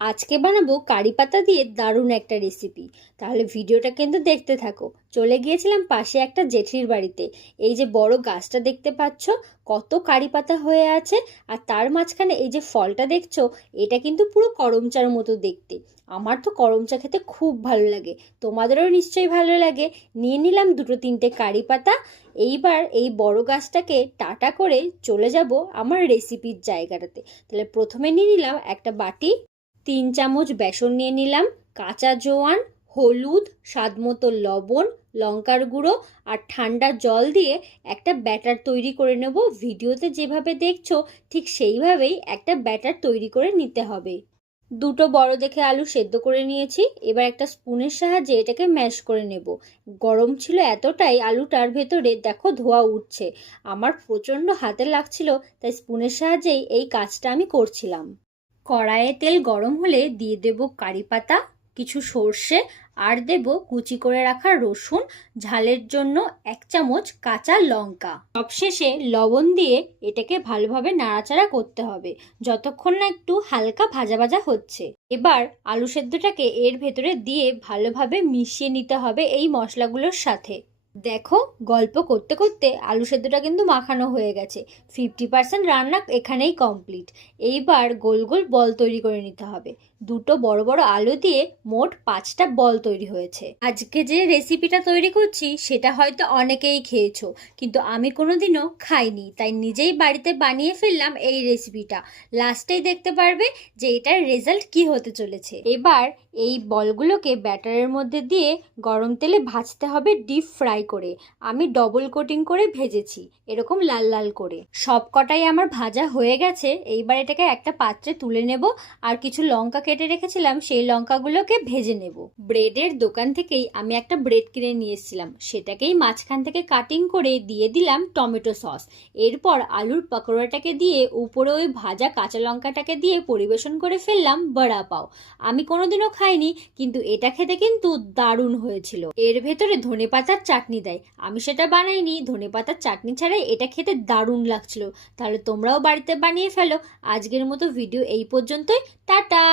আজকে বানাবো কারি পাতা দিয়ে দারুণ একটা রেসিপি। তাহলে ভিডিওটা কিন্তু দেখতে থাকো। চলে গিয়েছিলাম পাশে একটা জেঠির বাড়িতে। এই যে বড় গাছটা দেখতে পাচ্ছ, কত কারি পাতা হয়ে আছে। আর তার মাঝখানে এই যে ফলটা দেখছো, এটা কিন্তু পুরো করমচার মতো দেখতে। আমার তো করমচা খেতে খুব ভালো লাগে, তোমাদেরও নিশ্চয়ই ভালো লাগে। নিয়ে নিলাম দুটো তিনটে কারি পাতা। এইবার এই বড় গাছটাকে টাটা করে চলে যাব আমার রেসিপির জায়গাটাতে। তাহলে প্রথমে নিয়ে নিলাম একটা বাটি, 3 চামচ বেসন নিয়ে নিলাম, কাঁচা জোয়ান, হলুদ, স্বাদমতো লবণ, লঙ্কার গুঁড়ো আর ঠান্ডা জল দিয়ে একটা ব্যাটার তৈরি করে নেব। ভিডিওতে যেভাবে দেখছো ঠিক সেইভাবেই একটা ব্যাটার তৈরি করে নিতে হবে। দুটো বড় দেখে আলু সেদ্ধ করে নিয়েছি। এবার একটা স্পুনের সাহায্যে এটাকে ম্যাশ করে নেব। গরম ছিল এতটাই, আলুটার ভেতরে দেখো ধোঁয়া উঠছে। আমার প্রচণ্ড হাতে লাগছিল, তাই স্পুনের সাহায্যেই এই কাজটা আমি করছিলাম। কড়াইয়ে তেল গরম হলে দিয়ে দেব কারি পাতা, কিছু সর্ষে, আর দেব কুচি করে রাখা রসুন, ঝালের জন্য 1 চামচ কাঁচা লঙ্কা। সবশেষে লবণ দিয়ে এটাকে ভালোভাবে নাড়াচাড়া করতে হবে যতক্ষণ না একটু হালকা ভাজা ভাজা হচ্ছে। এবার আলু সেদ্ধটাকে এর ভেতরে দিয়ে ভালোভাবে মিশিয়ে নিতে হবে এই মশলাগুলোর সাথে। দেখো, গল্প করতে করতে আলু সেদ্ধটা কিন্তু মাখানো হয়ে গেছে। 50% রান্না এখানেই কমপ্লিট। এইবার গোল গোল বল তৈরি করে নিতে হবে। দুটো বড় বড় আলু দিয়ে মোট 5টা বল তৈরি হয়েছে। আজকে যে রেসিপিটা তৈরি করছি সেটা হয়তো অনেকেই খেয়েছো, কিন্তু আমি কোনোদিনও খাইনি, তাই নিজেই বাড়িতে বানিয়ে ফেললাম এই রেসিপিটা। লাস্টেই দেখতে পারবে যে এটার রেজাল্ট কি হতে চলেছে। এবার এই বলগুলোকে ব্যাটারের মধ্যে দিয়ে গরম তেলে ভাজতে হবে, ডিপ ফ্রাই করে। আমি ডবল কোটিং করে ভেজেছি, এরকম লাল লাল করে। সব কটাই আমার ভাজা হয়ে গেছে। এইবার এটাকে একটা পাত্রে তুলে নেব, আর কিছু লঙ্কা কেটে রেখেছিলাম সেই লঙ্কাগুলোকে ভেজে নেব। ব্রেডের দোকান থেকেই আমি একটা ব্রেড কিনে নিয়ে এসেছিলাম, সেটাকেই মাঝখান থেকে কাটিং করে দিয়ে দিলাম টমেটো সস। এরপর আলুর পকোড়াটাকে দিয়ে উপরে ওই ভাজা কাঁচা লঙ্কাটাকে দিয়ে পরিবেশন করে ফেললাম বড়া পাও। আমি কোনোদিনও খাইনি, কিন্তু এটা খেতে কিন্তু দারুণ হয়েছিল। এর ভেতরে ধনেপাতার চাটনি দেয়, আমি সেটা বানাইনি। ধনেপাতার চাটনি ছাড়াই এটা খেতে দারুণ লাগছিল। তাহলে তোমরাও বাড়িতে বানিয়ে ফেলো। আজকের মতো ভিডিও এই পর্যন্তই। টাটা।